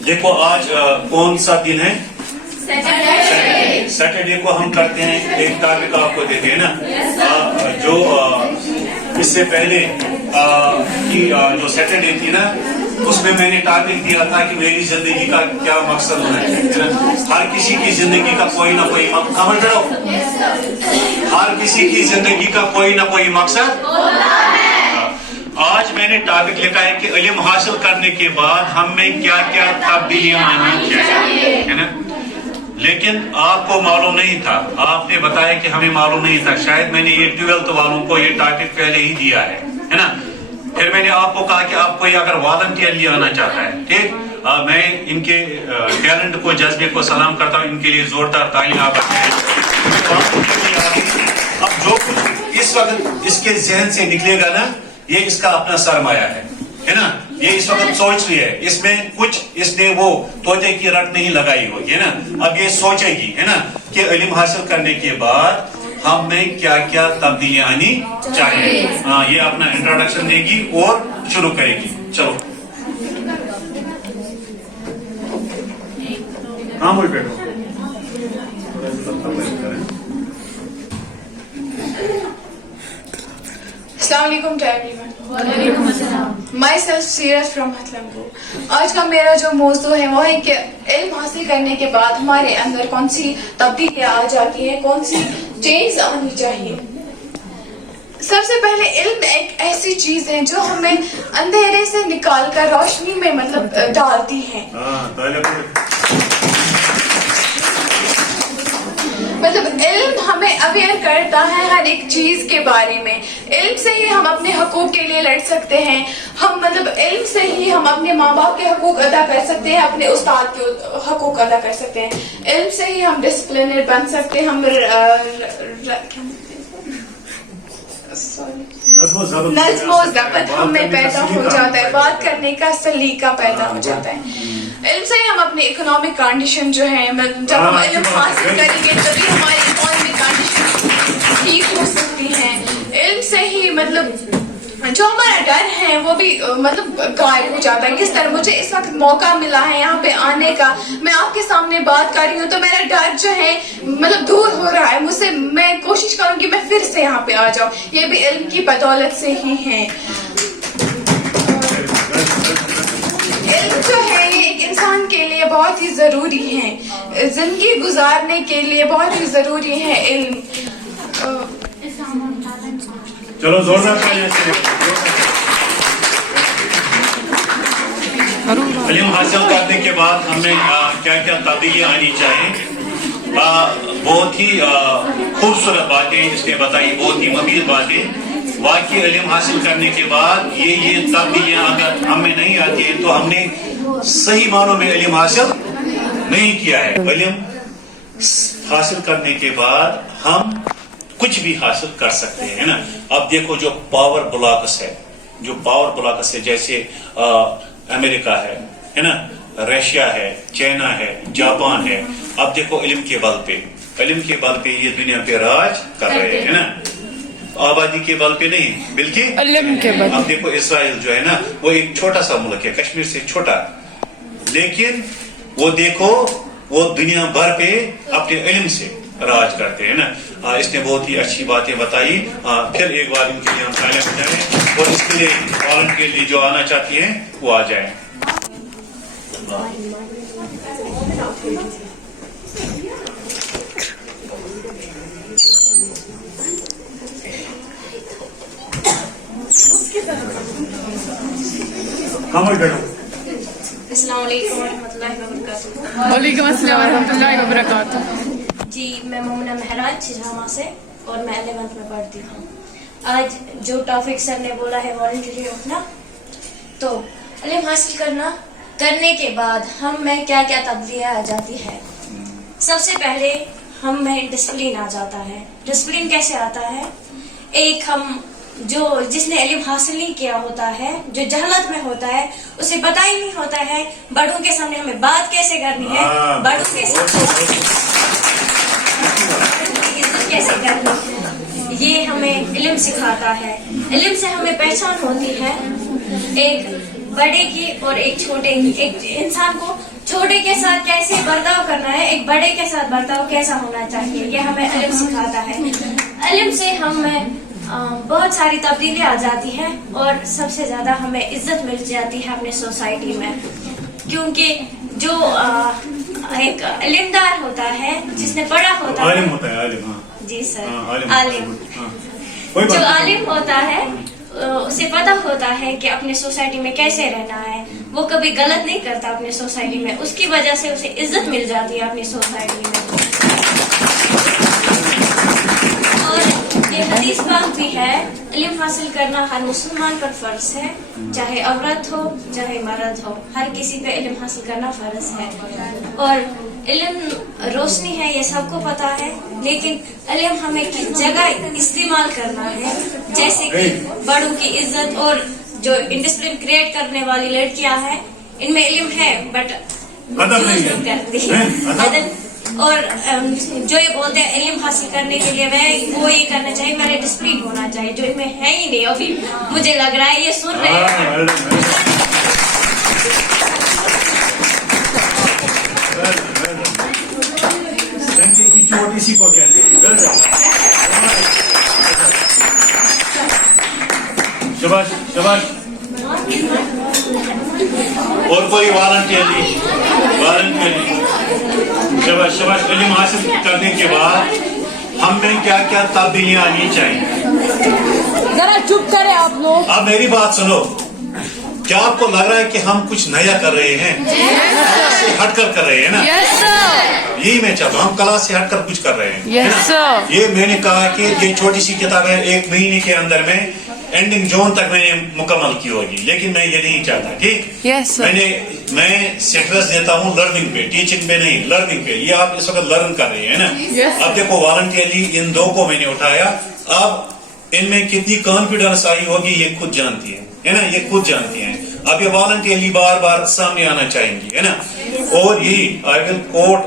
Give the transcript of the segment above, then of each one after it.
देखो आज कौन सा दिन है? सैटरडे को हम करते हैं एक टॉपिक आपको देते हैं ना, जो इससे पहले की जो सैटरडे थी ना, उसमें मैंने टॉपिक दिया था कि मेरी जिंदगी का क्या मकसद होना चाहिए। हर किसी की जिंदगी का कोई ना कोई समझ रहे हो, हर किसी की जिंदगी का कोई ना कोई मकसद होता है। आज मैंने टॉपिक लिखा है कि इल्म हासिल करने के बाद हम में क्या क्या तब्दीलियां आनी चाहिए, है ना। लेकिन आपको मालूम नहीं था, आपने बताया कि हमें मालूम नहीं था। शायद मैंने ये 12th वालों को ये टॉपिक पहले ही दिया है ना। फिर मैंने आपको कहा कि आप कोई अगर वॉलंटियरली आना चाहता है, ठीक, मैं इनके टैलेंट को, जज्बे को सलाम करता हूँ। इनके लिए जोरदार तालियां आप। अब जो कुछ इस वक्त इसके जहन से निकलेगा ना, ये इसका अपना सरमाया है ना। ये इस वक्त सोच रही है, इसमें कुछ इसने वो तोते की रट नहीं लगाई होगी, है ना। अब ये सोचेगी, है ना, कि इल्म हासिल करने के बाद हम में क्या क्या तब्दीलियां आनी चाहिए। ये अपना इंट्रोडक्शन देगी और शुरू करेगी। चलो हाँ बोल बैठो। अस्सलामुअलैकुम टू एवरीवन। माई सेल्फ सीरत फ्रॉम हतलमपुर। आज का मेरा जो मौजू है वो है कि इल्म हासिल करने के बाद हमारे अंदर कौन सी तब्दीलियां आ जाती हैं, कौन सी चेंज आनी चाहिए। सबसे पहले इल्म एक ऐसी चीज है जो हमें अंधेरे से निकाल कर रोशनी में डालती है। इल्म हमें अवेयर करता है हर एक चीज के बारे में। इल्म से ही हम अपने हकूक के लिए लड़ सकते हैं। हम इल्म से ही हम अपने माँ बाप के हकूक अदा कर सकते हैं, अपने उस्ताद के हकूक अदा कर सकते हैं। इल्म से ही हम डिसिप्लिनर बन सकते हैं, हम नज़्म व ज़ब्त हमें पैदा हो जाता है, बात करने का सलीका पैदा हो जाता है। इल्म से ही हम अपनी इकोनॉमिक कंडीशन जो है, जब हम इल्म हासिल करेंगे तभी हमारी इकोनॉमिक कंडीशन ठीक हो सकती है। इल्म से ही जो हमारा डर है वो भी गायब हो जाता है। किस तरह मुझे इस वक्त मौका मिला है यहाँ पे आने का, मैं आपके सामने बात कर रही हूँ, तो मेरा डर जो है दूर हो रहा है मुझसे। मैं कोशिश करूंगी मैं फिर से यहाँ पे आ जाऊँ, ये भी इल्म की बदौलत से ही है। इल्म जो है ये एक इंसान के लिए बहुत ही जरूरी है, जिंदगी गुजारने के लिए बहुत ही जरूरी है इल्म। चलो जोरदार इल्म हासिल करने के बाद हमें क्या क्या तब्दीलियां आनी चाहिए। बहुत ही खूबसूरत बातें इसने बताई, बहुत ही मफीद बातें। वाकई इल्म हासिल करने के बाद ये तब्दीलियां अगर हमें नहीं आती है तो हमने सही मानों में इल्म हासिल नहीं किया है। इल्म हासिल करने के बाद हम कुछ भी हासिल कर सकते हैं, है ना। अब देखो जो पावर ब्लॉक्स है, जैसे अमेरिका है ना, रशिया है, चाइना है, जापान है। अब देखो इल्म के बल पे ये दुनिया पे राज कर रहे हैं, है ना। आबादी के बल पे नहीं, बल्कि इल्म के बल। अब देखो इसराइल जो है ना, वो एक छोटा सा मुल्क है, कश्मीर से छोटा, लेकिन वो देखो वो दुनिया भर पे अपने इल्म से राज करते हैं ना। इसने बहुत ही अच्छी बातें बताई। फिर एक बार इनके लिए हम तालियां बजाएं और इसके लिए वॉलंटियर लिए जो आना चाहती हैं वो आ जाएं। अस्सलाम वालेकुम रहमतुल्लाहि व बरकातुहू। वालेकुम अस्सलाम रहमतुल्लाहि व बरकातुहू। जी मैं मोमिना महराज छिजहामा से और मैं 11th में पढ़ती हूँ। आज जो टॉपिक सर ने बोला है वॉलंटियरली उठना, तो इल्म हासिल करने के बाद हम में क्या क्या तब्दीलियाँ आ जाती है। सबसे पहले हम में डिसिप्लिन आ जाता है। डिसिप्लिन कैसे आता है? एक हम जिसने इल्म हासिल नहीं किया होता है, जो जहलत में होता है, उसे पता ही नहीं होता है बड़ों के सामने हमें बात कैसे करनी है, बड़ों के सामने इज्जत कैसे करनी है, ये हमें इल्म सिखाता है। इल्म से हमें पहचान होती है एक बड़े की और एक छोटे की। एक इंसान को छोटे के साथ कैसे बर्ताव करना है, एक बड़े के साथ बर्ताव कैसा होना चाहिए, ये हमें इल्म सिखाता है। इल्म से हमें बहुत सारी तब्दीली आ जाती है और सबसे ज्यादा हमें इज्जत मिल जाती है अपने सोसाइटी में, क्योंकि जो एक इल्मदार होता है, जिसने पढ़ा होता है, आलिम होता है, आलिम, हाँ। जी सर, आलिम, आलिम, हाँ। कोई बात जो नहीं। आलिम होता है उसे पता होता है कि अपने सोसाइटी में कैसे रहना है, वो कभी गलत नहीं करता अपने सोसाइटी में, उसकी वजह से उसे इज्जत मिल जाती है अपनी सोसाइटी में। और ये हदीस पाक भी है, इल्म हासिल करना हर मुसलमान पर फर्ज है, चाहे औरत हो चाहे मर्द हो, हर किसी पे इल्म हासिल करना फर्ज है। और इल्म रोशनी है, ये सबको पता है, लेकिन इल्म हमें किस जगह इस्तेमाल करना है, जैसे कि बड़ों की इज्जत, और जो इंडिसिप्लिन क्रिएट करने वाली लड़कियां हैं, इनमें इल्म है बट अदब नहीं है। करती हैं? अदब। और जो ये बोलते हैं इल्म हासिल करने के लिए वो ये करना चाहिए, मैंने डिसिप्लिन होना चाहिए, जो इनमें है ही नहीं अभी, मुझे लग रहा है ये सुन रहे हैं। डंके की चोट इसी को कहते हैं। शाबाश, शाबाश। और कोई वॉलंटियरली शाबाश, शाबाश। इल्म हासिल करने के बाद हमें क्या क्या तब्दीलियां आनी चाहिए? जरा चुप करें आप लोग। अब मेरी बात सुनो, क्या आपको लग रहा है कि हम कुछ नया कर रहे हैं? क्लास से हटकर कर रहे हैं ना? यस सर, यही मैं चाहता हूँ, हम क्लास से हटकर कुछ कर रहे हैं, है यस ना? सर। ये मैंने कहा कि ये छोटी सी किताब है, 1 महीने के अंदर में एंडिंग जोन तक मैंने मुकम्मल की होगी, लेकिन मैं ये नहीं चाहता, ठीक? Yes sir. मैं स्ट्रेस देता हूँ लर्निंग पे, टीचिंग पे नहीं, लर्निंग पे। ये आप इस वक्त लर्न कर रहे हैं ना? Yes. अब देखो वॉलंटियरली इन 2 को मैंने उठाया, अब इनमें कितनी कॉन्फिडेंस आई होगी ये खुद जानती है ना? ये खुद जानती हैं। अब ये वॉलंटियरली बार बार सामने आना चाहेंगी, है ना? और यही I will quote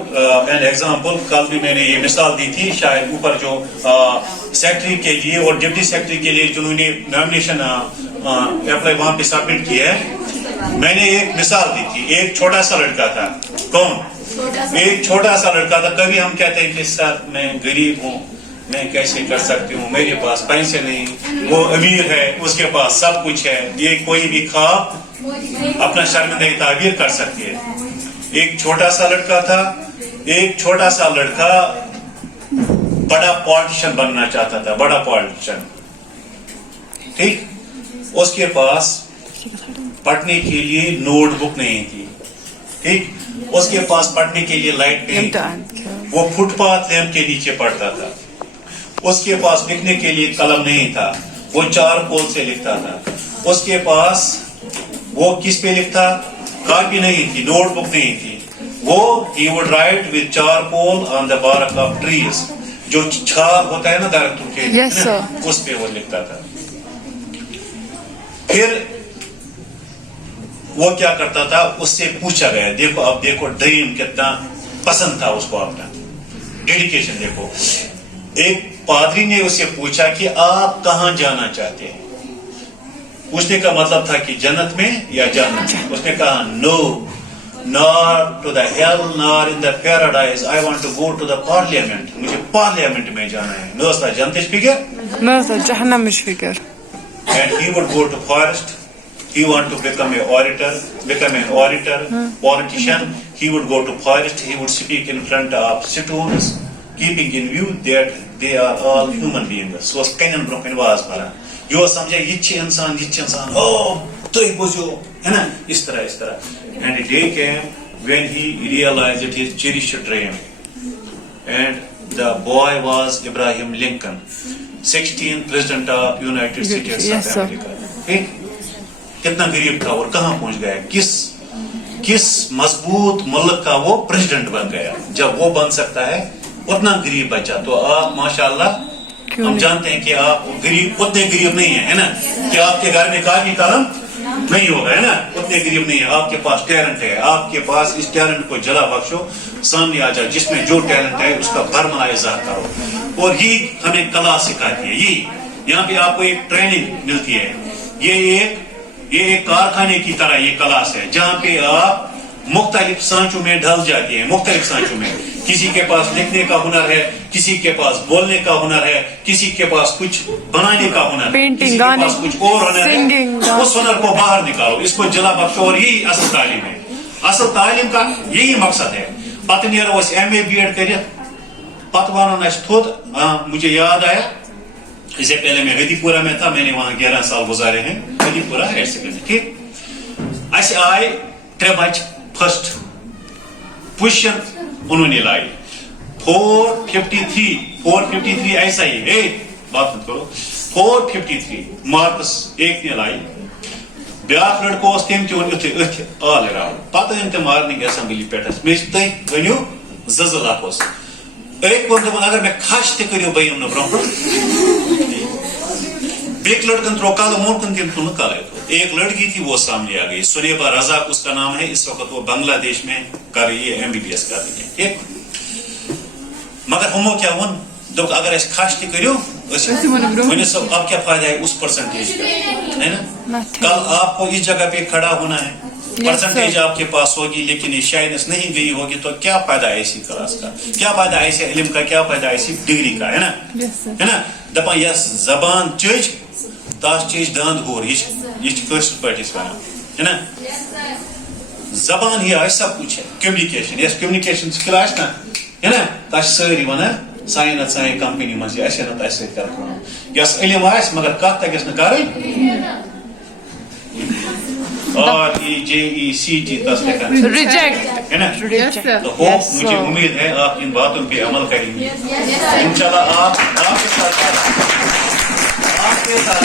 an example, कल भी मैंने ये मिसाल दी थी, शायद ऊपर जो सेक्रेटरी के लिए और डिप्टी सेक्रेटरी के लिए जिन्होंने नॉमिनेशन अप्लाई वहां पे सबमिट किया है, मैंने एक मिसाल दी थी। एक छोटा सा लड़का था, कौन? एक छोटा सा लड़का था। कभी हम कहते हैं कि सर मैं गरीब हूँ, मैं कैसे कर सकती हूँ, मेरे पास पैसे नहीं, वो अमीर है, उसके पास सब कुछ है, ये कोई भी ख्वाब अपना शर्मिंदगी ताबीर कर सकती है। एक छोटा सा लड़का था, एक छोटा सा लड़का बड़ा पॉलिटिशियन बनना चाहता था, बड़ा पॉलिटिशियन, ठीक? उसके पास पढ़ने के लिए नोटबुक नहीं थी, ठीक? उसके पास पढ़ने के लिए लाइट नहीं थी, वो फुटपाथ लैंप के नीचे पढ़ता था। उसके पास लिखने के लिए कलम नहीं था, वो चारकोल से लिखता था। उसके पास वो किस पे लिखता? कॉपी नहीं थी, नोटबुक नहीं थी, वो he would write with charcoal on the bark of trees, जो छाल होता है ना दरख्तों के, Yes, sir. उस पे वो लिखता था। फिर वो क्या करता था, उससे पूछा गया, देखो अब देखो ड्रीम कितना पसंद था उसको, अपना डेडिकेशन देखो। एक पादरी ने उससे पूछा कि आप कहां जाना चाहते हैं? पूछने का मतलब था कि जन्नत में या जन्नत। उसने कहा no, not to the hell not in the paradise, I want to go to the parliament, मुझे पार्लियामेंट में जाना है। नो सर, जन्नत फिगर, No sir, जहन्नम مش فكر. and he would go to forest, he want to become an orator, politician. He would go to forest, he would speak in front of stones, keeping in view that they are all human beings. So कन्यन broken वाज पड़ा, यो समझे ये इंसान, ओ तो ही बुझो, है ना? इस तरह। And a day came when he realized his cherished dream, and the boy was Abraham Lincoln, 16th president of United States Yes, of sir. America. ठीक? कितना गरीब था और कहाँ पहुंच गया, किस मजबूत मुल्क का वो प्रेसिडेंट बन गया। जब वो बन सकता है, उतना गरीब बचा, तो आप माशाल्लाह, हम जानते हैं कि आप गरीब, उतने गरीब नहीं है ना? कि आपके घर में काफी कलम नहीं होगा, है ना? उतने गरीब नहीं है, आपके पास टैलेंट है, आपके पास इस टैलेंट को जला बख्शो, सामने आ जाओ, जिसमें जो टैलेंट है उसका भरमला इज़ार करो। और ये हमें कला सिखाती है, ये यहाँ पे आपको एक ट्रेनिंग मिलती है। ये एक कारखाने की तरह ये क्लास है, जहाँ पे आप मुख्तलिफ सांचों में ढल जाती है, मुख्तलिफ सांचों में। किसी के पास लिखने का हुनर है, किसी के पास बोलने का हुनर है, किसी के पास कुछ बनाने का हुनर है, Painting, किसी के पास गाने, कुछ और हुनर singing, है। उस हुनर को बाहर निकालो, इसको जला बख्शो, और यही असल तालीम है। असल तालीम का यही मकसद है। पत नेरो MA BEd कर पत वन थोद। मुझे याद आया, इससे पहले मैं हदीपुरा में था, मैंने वहां 11 साल गुजारे हैं, हदीपुरा हायर सेकेंडरी। ठीक, अस आए 3 बच फर्स्ट पोजिशन उन्होंने लाई 453 ऐसा ही है, बात मत करो। 453 मार्क्स एक ने लाई। ब्याक लड़को तम त आल राउंड पे मार्निंग असेंबली पे वन जख एक वो अगर मैं खश तक बहम न ब्रो बेक लड़कन त्रो कल मोकन तम तुम कल एक लड़की थी वो सामने आ गई, सुनेबा रजाक उसका नाम है। इस वक्त वो बांग्लादेश में कर रही है, MBBS कर रही है। ठीक, मगर हमो क्या वन दो अगर ऐसे खास ती करो सब अब क्या फायदा है उस परसेंटेज का, है ना। कल आपको इस जगह पे खड़ा होना है, परसेंटेज आपके पास होगी लेकिन शायद नहीं गई होगी, तो क्या फायदा है ऐसी क्लास का, क्या फायदा ऐसे इल्म का, क्या फायदा ऐसी डिग्री का, है ना। है ना दपा यस जबान चज तस चज दांद गोर ये पे है ना। जबान ही आ सब कुछ है, कम्युनिकेशन यस कम्युनिकेशन स्किल ना, है ना। तस सारी वन साइन ना साइन कंपनी मज यस इल्म आ मगर कत तक न कर REJECT तस Reject. है ना। तो मुझे उम्मीद है आप इन बातों पे अमल करेंगे इंशाल्लाह। आपके साथ